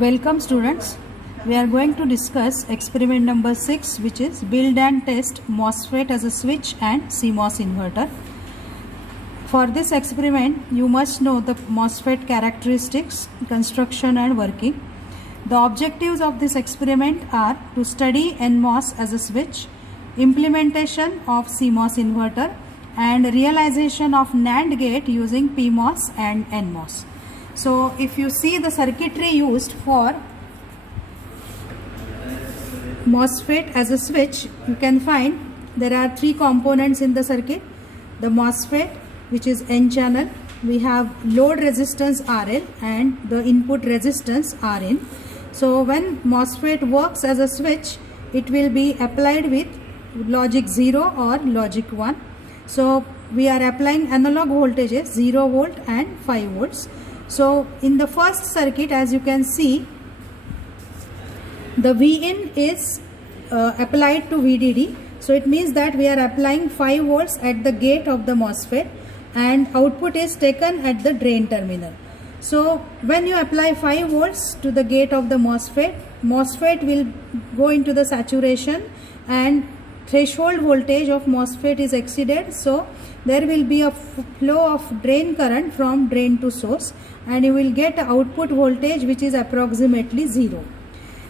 Welcome students. We are going to discuss experiment number 6, which is build and test MOSFET as a switch and CMOS inverter. For this experiment, you must know the MOSFET characteristics, construction and working. The objectives of this experiment are to study NMOS as a switch, implementation of CMOS inverter and realization of NAND gate using PMOS and NMOS. So if you see the circuitry used for MOSFET as a switch, you can find there are three components in the circuit. The MOSFET, which is N channel, we have load resistance RL and the input resistance RIN. So when MOSFET works as a switch, it will be applied with logic 0 or logic 1. So we are applying analog voltages 0 volt and 5 volts. So in the first circuit, as you can see, the Vin is applied to VDD. So it means that we are applying 5 volts at the gate of the MOSFET and output is taken at the drain terminal. So when you apply 5 volts to the gate of the MOSFET, MOSFET will go into the saturation and threshold voltage of MOSFET is exceeded. So there will be a flow of drain current from drain to source and you will get output voltage which is approximately 0.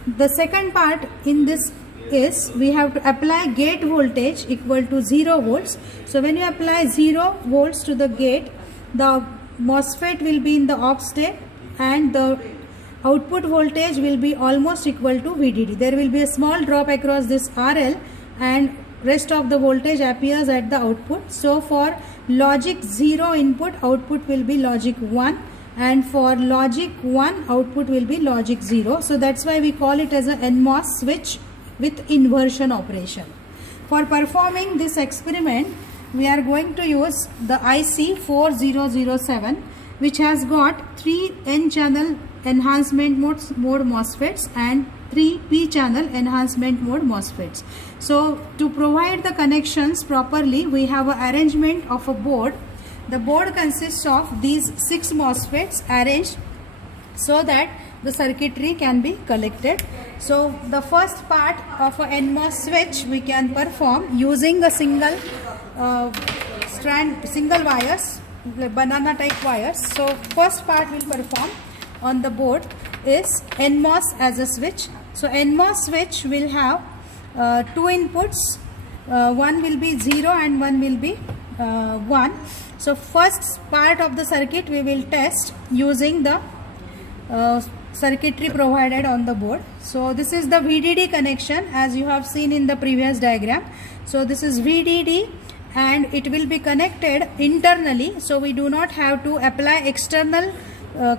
The second part in this is we have to apply gate voltage equal to 0 volts. So when you apply 0 volts to the gate, the MOSFET will be in the off state and the output voltage will be almost equal to VDD. There will be a small drop across this RL and rest of the voltage appears at the output. So for logic 0 input, output will be logic 1 and for logic 1 output will be logic 0. So that's why we call it as a NMOS switch with inversion operation. For performing this experiment, we are going to use the IC 4007, which has got 3 N channel enhancement mode MOSFETs and 3 P channel enhancement mode MOSFETs. So to provide the connections properly, we have an arrangement of a board. The board consists of these 6 MOSFETs arranged so that the circuitry can be collected. So the first part of a NMOS switch we can perform using a single wires, banana type wires. So first part we'll perform on the board is NMOS as a switch. So NMOS switch will have 2 inputs, one will be 0 and one will be 1. So first part of the circuit we will test using the circuitry provided on the board. So this is the VDD connection as you have seen in the previous diagram. So this is VDD and it will be connected internally, so we do not have to apply external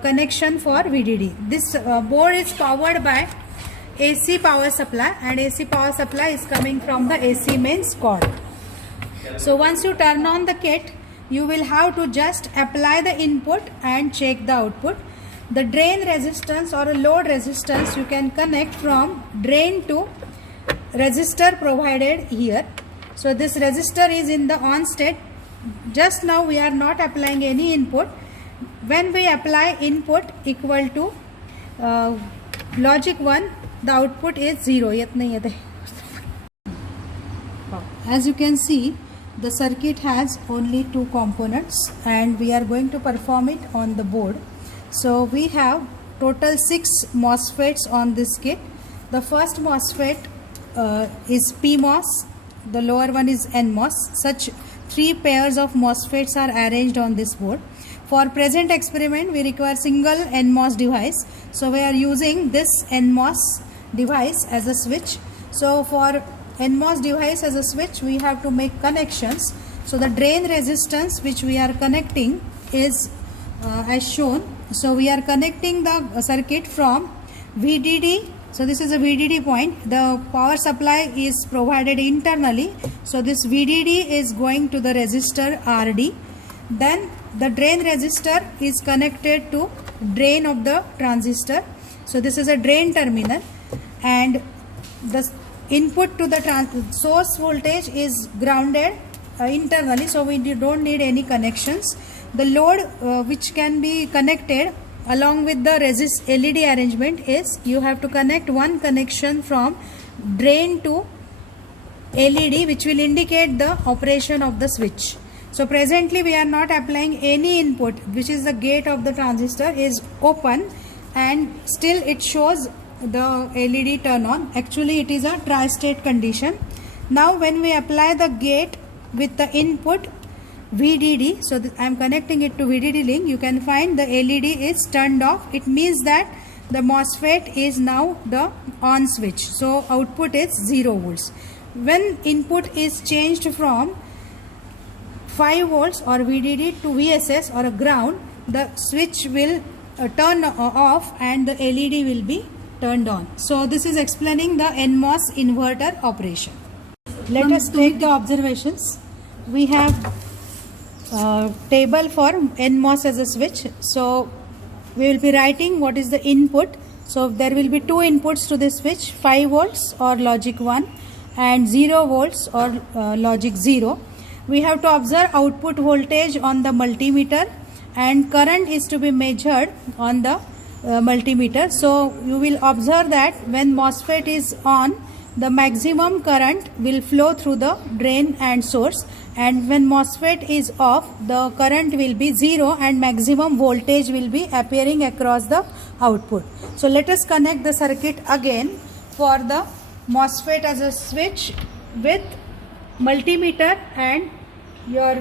connection for VDD. This board is powered by AC power supply and AC power supply is coming from the AC mains cord. So once you turn on the kit, you will have to just apply the input and check the output. The drain resistance or a load resistance you can connect from drain to resistor provided here. So this resistor is in the on state. Just now we are not applying any input. When we apply input equal to logic 1, the output is 0. As you can see, the circuit has only 2 components and we are going to perform it on the board. So we have total 6 MOSFETs on this kit. The first MOSFET is PMOS, the lower one is NMOS. Such 3 pairs of MOSFETs are arranged on this board. For present experiment, we require single NMOS device. So we are using this NMOS device as a switch. So for NMOS device as a switch, we have to make connections. So the drain resistance which we are connecting is as shown. So we are connecting the circuit from VDD. So this is a VDD point. The power supply is provided internally. So this VDD is going to the resistor RD. Then the drain resistor is connected to drain of the transistor. So this is a drain terminal and the input to the source voltage is grounded internally, so we don't need any connections. The load which can be connected along with the LED arrangement is you have to connect one connection from drain to LED, which will indicate the operation of the switch. So presently we are not applying any input, which is the gate of the transistor is open, and still it shows the LED turn on. Actually it is a tri-state condition. Now when we apply the gate with the input VDD, so I am connecting it to VDD link, you can find the LED is turned off. It means that the MOSFET is now the on switch, so output is 0 volts. When input is changed from 5 volts or VDD to VSS or a ground, the switch will turn off and the LED will be turned on. So this is explaining the NMOS inverter operation. Let us take the observations. We have table for NMOS as a switch. So we will be writing what is the input. So there will be two inputs to this switch, 5 volts or logic 1 and 0 volts or logic 0. We have to observe output voltage on the multimeter, and current is to be measured on the multimeter. So you will observe that when MOSFET is on, the maximum current will flow through the drain and source, and when MOSFET is off, the current will be 0 and maximum voltage will be appearing across the output. So let us connect the circuit again for the MOSFET as a switch with multimeter and your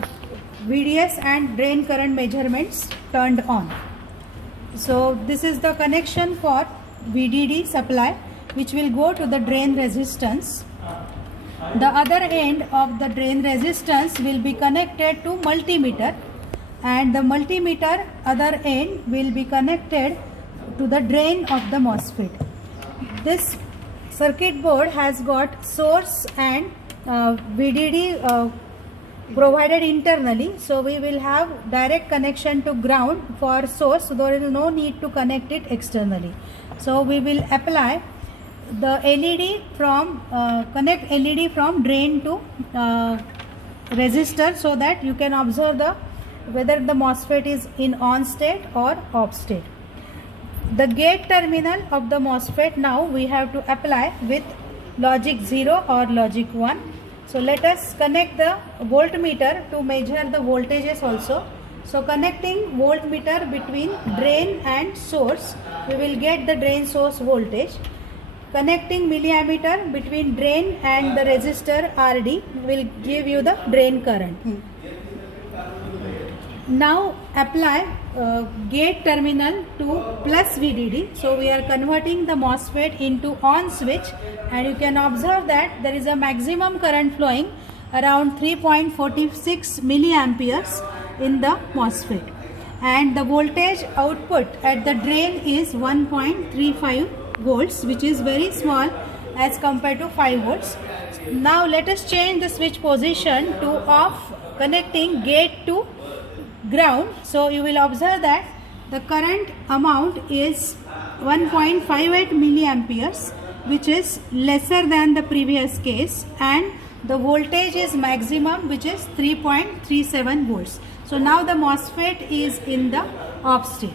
VDS and drain current measurements turned on. So this is the connection for VDD supply, which will go to the drain resistance. The other end of the drain resistance will be connected to multimeter, and the multimeter other end will be connected to the drain of the MOSFET. This circuit board has got source and VDD provided internally, so we will have direct connection to ground for source, so there is no need to connect it externally. So we will apply the LED from connect LED from drain to resistor, so that you can observe whether the MOSFET is in on state or off state. The gate terminal of the MOSFET now we have to apply with logic 0 or logic 1. So let us connect the voltmeter to measure the voltages also. So connecting voltmeter between drain and source, we will get the drain source voltage. Connecting milliammeter between drain and the resistor RD will give you the drain current. Now apply gate terminal to plus VDD. So we are converting the MOSFET into on switch, and you can observe that there is a maximum current flowing around 3.46 milliamperes in the MOSFET, and the voltage output at the drain is 1.35 volts, which is very small as compared to 5 volts. Now let us change the switch position to off, connecting gate to ground. So you will observe that the current amount is 1.58 milliamperes, which is lesser than the previous case, and the voltage is maximum, which is 3.37 volts. So now the MOSFET is in the off state.